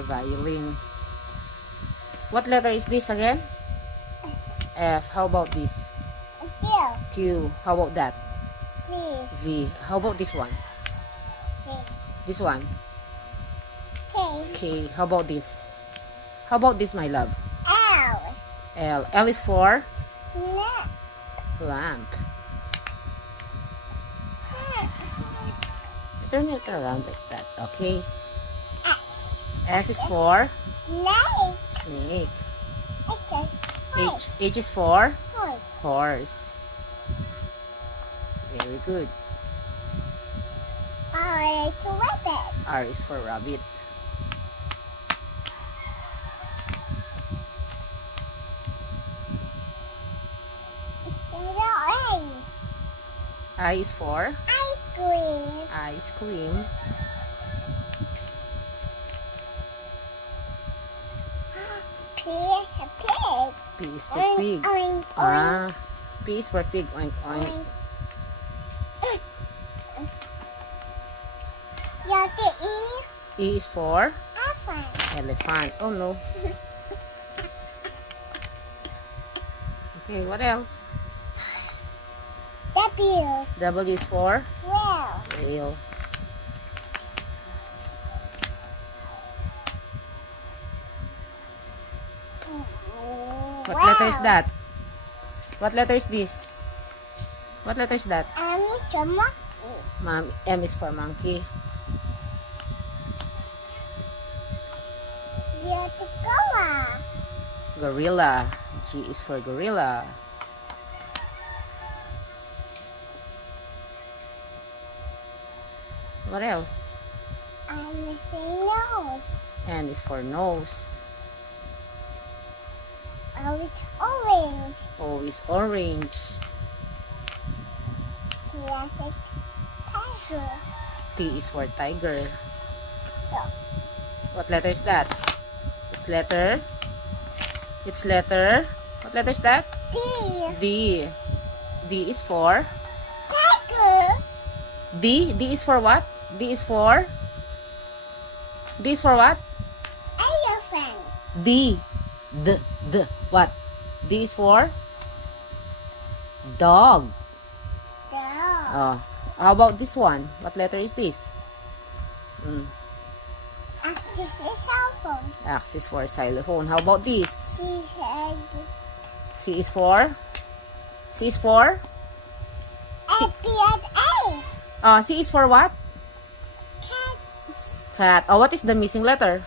for violin. What letter is this again? F. How about this? Q. How about that? V. How about this one? This one? K. How about this? How about this, my love? L. L is for lamp. Turn it around like that. Okay. S is for snake. H is for horse. Very good. R is for rabbit. I is for ice cream. P is for pig. P is for pig. Oink, oink. E is for elephant. Oh no. Okay, what else? W is for whale. What letter is that? What letter is this? What letter is that? M is for monkey. Gorilla. G is for gorilla. What else? N is for nose. O is orange. T is for tiger. What letter is that? It's letter. What letter is that? D. D is for D. D is for what? D is for what? D. What? D is for dog. Oh, how about this one? What letter is this? X is for xylophone. How about this? C is for C is for what? Cat. Oh, what is the missing letter?